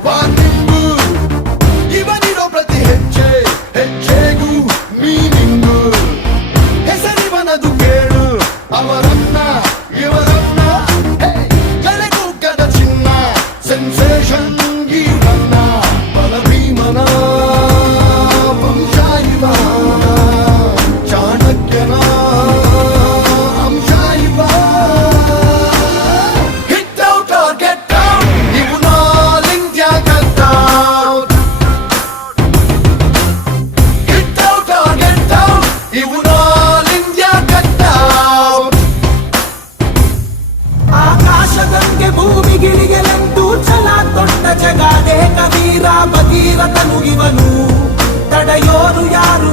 ಕಣ್ಣೇರೆ ವಾನಿಂಬು ಇವನಿರೋ ಪ್ರತಿ ಹೆಜ್ಜೆ ಹೆಜ್ಜೆಗೂ ಮೀನಿಂಗು ಹೆಸರಿವನದು ಕೇಳು ಅವರನ್ನ ಭೂಮಿ ಭೂಮಿಗಿಳಿಗೆಲೆಂದು ಛಲ ದೊಡ್ಡ ಜಗಾದೇಕ ವೀರ ಬಗೀರಥ ತನುಗಿವನು ತಡೆಯೋರು ಯಾರು